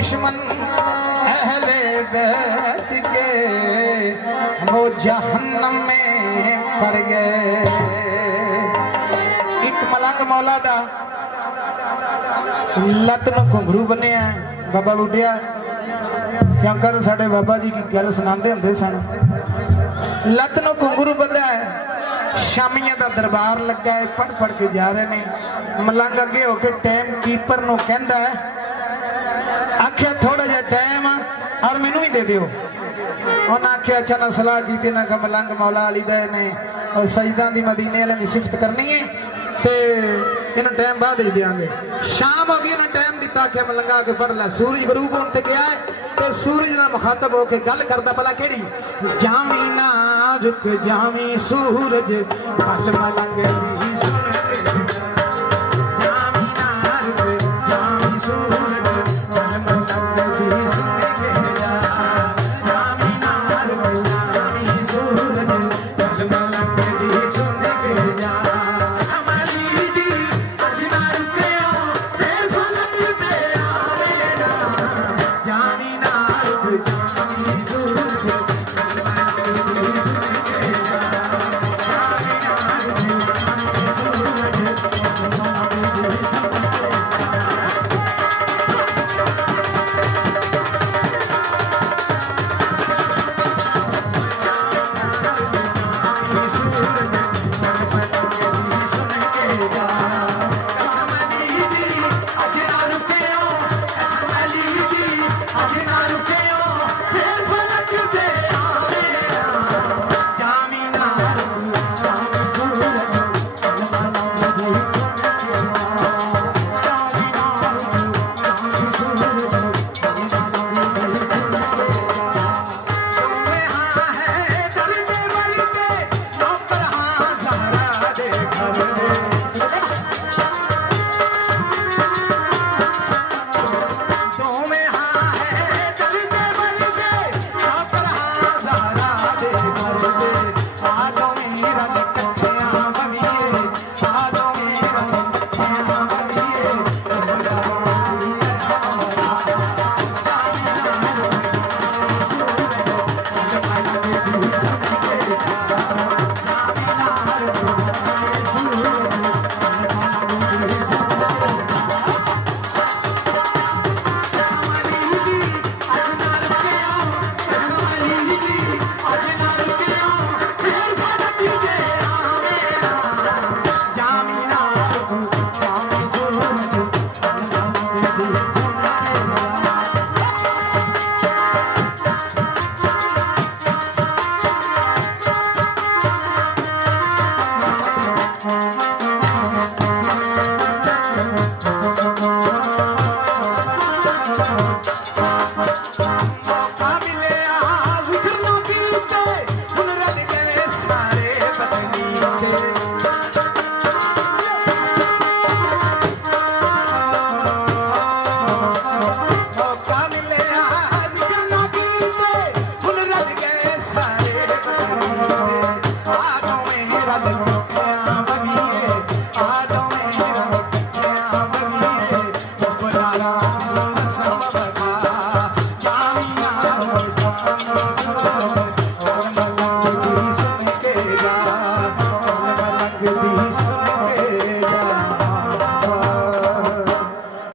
दुश्मन अहले बैत के वो जहन्नम में पड़ गए। एक मलंग मौला दा लत नूं घुंघरू बन्निया बाबा बुढ़िया क्योंकि साडे बाबा जी की गल सुनाते होंदे सन। लत नूं घुंघरू बंधा है, शामिया का दरबार लगा है, पढ़ पढ़ के जा रहे ने। मलंग अगे होके टाइम कीपर नूं कहंदा है, आख्या थोड़ा जा टाइम और मैनू ही दे दियो। उन्हें आख्या अच्छा ना सलाह की ना मलंग मौला अली दे ने और सजदा दी मदीने वाले की सिफत करनी है तो इन्हें टाइम बाद दे देंगे। शाम हो गई, इन्हें टाइम दिता, आख्या मलंगा के पढ़ ला। सूरज गरूब होने गया है तो सूरज ना मुखातब होके गल करता भला केड़ी, जामी ना रुक जामी सूरज पल मलंग दी सुन के, जामी ना रुक जामी सूरज पल मलंग दी सुन के जा, जामी ना रुक जामी सूरज पल मलंग दी सुन के जा। अमली दी अज ना रुकियो फिर फलक ते आवेगा, जामी ना रुक जामी सूरज पल मलंग दी सुन के जा, जामी ना रुक जामी सूरज पल मलंग दी सुन के जा।